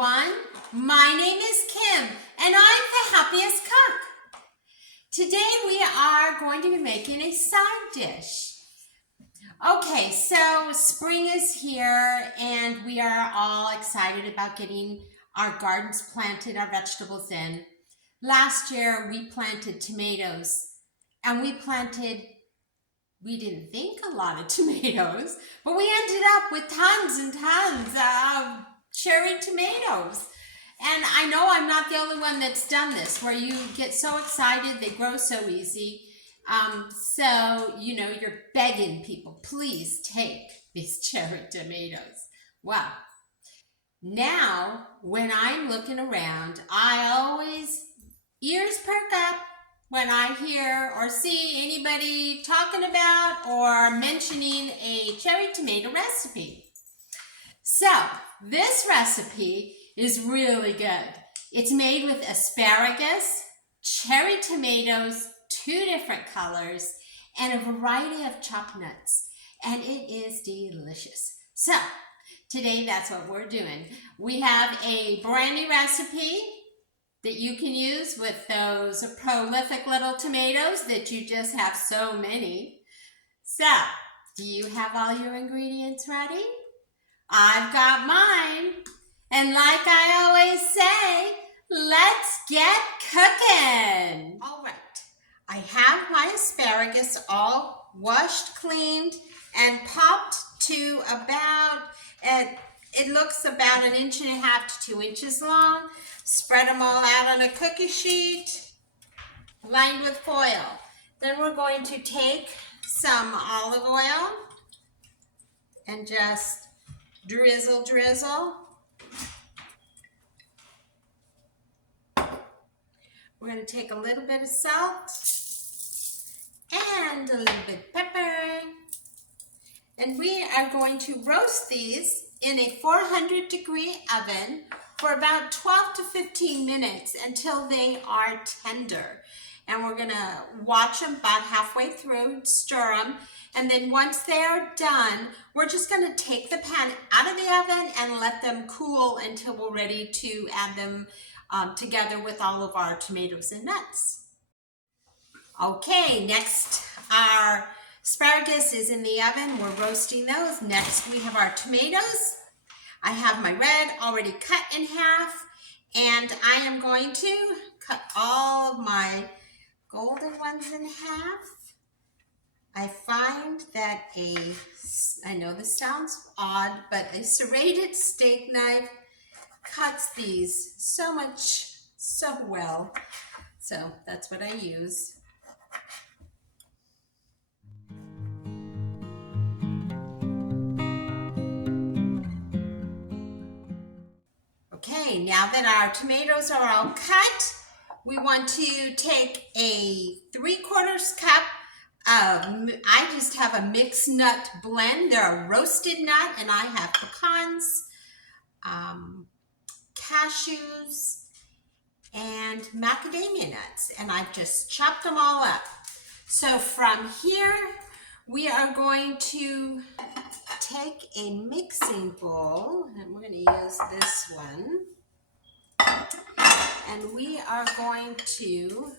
everyone. My name is Kim and I'm the happiest cook. Today we are going to be making a side dish. Okay, so spring is here and we are all excited about getting our gardens planted, our vegetables in. Last year we planted tomatoes and we didn't think a lot of tomatoes, but we ended up with tons and tons of cherry tomatoes. And I know I'm not the only one that's done this, where you get so excited, they grow so easy. So, you're begging people, please take these cherry tomatoes. Well, now when I'm looking around, ears perk up when I hear or see anybody talking about or mentioning a cherry tomato recipe. So this recipe is really good. It's made with asparagus, cherry tomatoes, 2 different colors, and a variety of chopped nuts. And it is delicious. So today that's what we're doing. We have a brand new recipe that you can use with those prolific little tomatoes that you just have so many. So, do you have all your ingredients ready? I've got mine. And like I always say, let's get cooking. All right, I have my asparagus all washed, cleaned, and popped to about, it looks about 1.5 inches to 2 inches long. Spread them all out on a cookie sheet lined with foil. Then we're going to take some olive oil and just drizzle. We're going to take a little bit of salt and a little bit of pepper. And we are going to roast these in a 400-degree oven for about 12 to 15 minutes until they are tender. And we're gonna watch them about halfway through, stir them, and then once they're done, we're just gonna take the pan out of the oven and let them cool until we're ready to add them together with all of our tomatoes and nuts. Okay, next our asparagus is in the oven. We're roasting those. Next we have our tomatoes. I have my red already cut in half, and I am going to cut all of my golden ones in half. I find that I know this sounds odd, but a serrated steak knife cuts these so well. So that's what I use. Okay, now that our tomatoes are all cut, we want to take a 3/4 cup of, I just have a mixed nut blend. They're a roasted nut, and I have pecans, cashews, and macadamia nuts, and I've just chopped them all up. So from here, we are going to take a mixing bowl, and we're going to use this one, and we are going to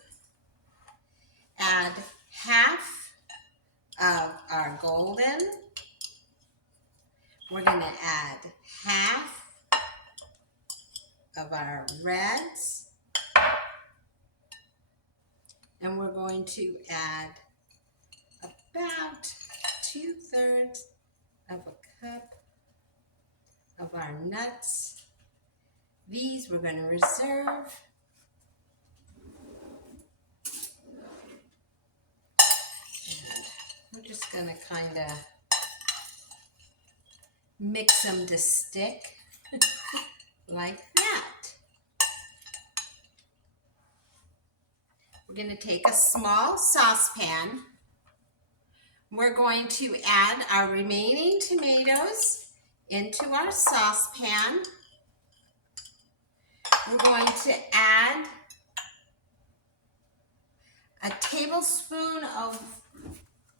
add half of our golden. We're going to add half of our reds, and we're going to add about 2/3 of a cup of our nuts. These we're going to reserve. And we're just going to kind of mix them to stick like that. We're going to take a small saucepan. We're going to add our remaining tomatoes into our saucepan. We're going to add a tablespoon of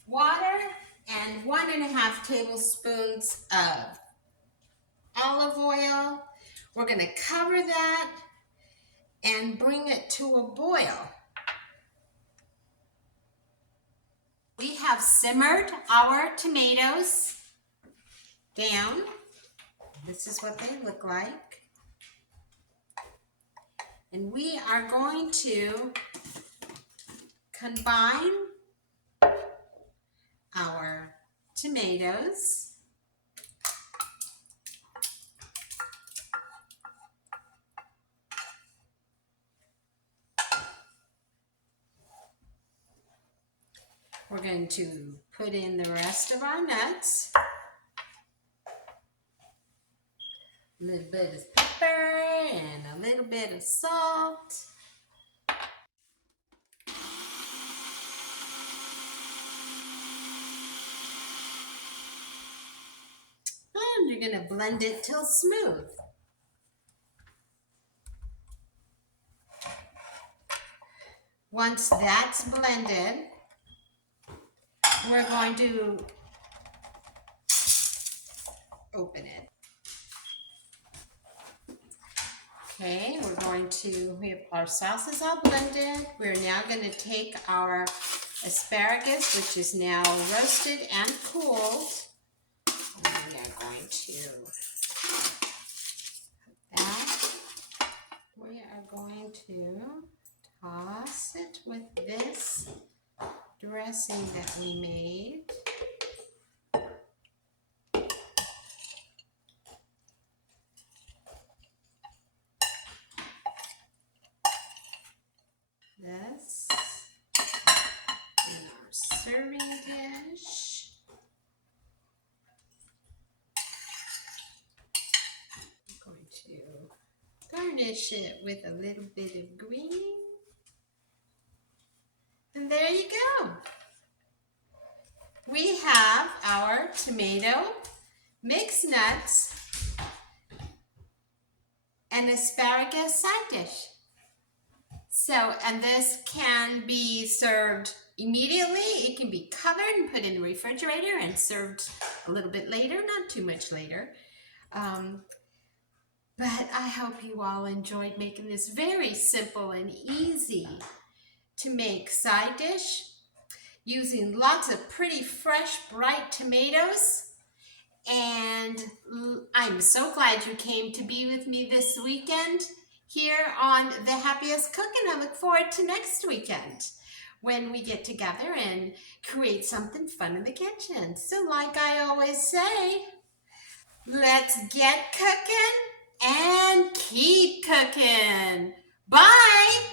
water and 1.5 tablespoons of olive oil. We're going to cover that and bring it to a boil. We have simmered our tomatoes down. This is what they look like. And we are going to combine our tomatoes We're going to put in the rest of our nuts. A little bit of pepper and a little bit of salt. And you're going to blend it till smooth. Once that's blended, we're going to open it. Okay, we have our sauces all blended. We're now going to take our asparagus, which is now roasted and cooled. And we are going to put that. We are going to toss it with this dressing that we made. This in our serving dish. I'm going to garnish it with a little bit of green. And there you go. We have our tomato, mixed nuts, and asparagus side dish. So, and this can be served immediately. It can be covered and put in the refrigerator and served a little bit later, not too much later. But I hope you all enjoyed making this very simple and easy to make side dish using lots of pretty fresh, bright tomatoes. And I'm so glad you came to be with me this weekend here on The Happiest Cook, and I look forward to next weekend when we get together and create something fun in the kitchen. So like I always say, let's get cooking and keep cooking. Bye!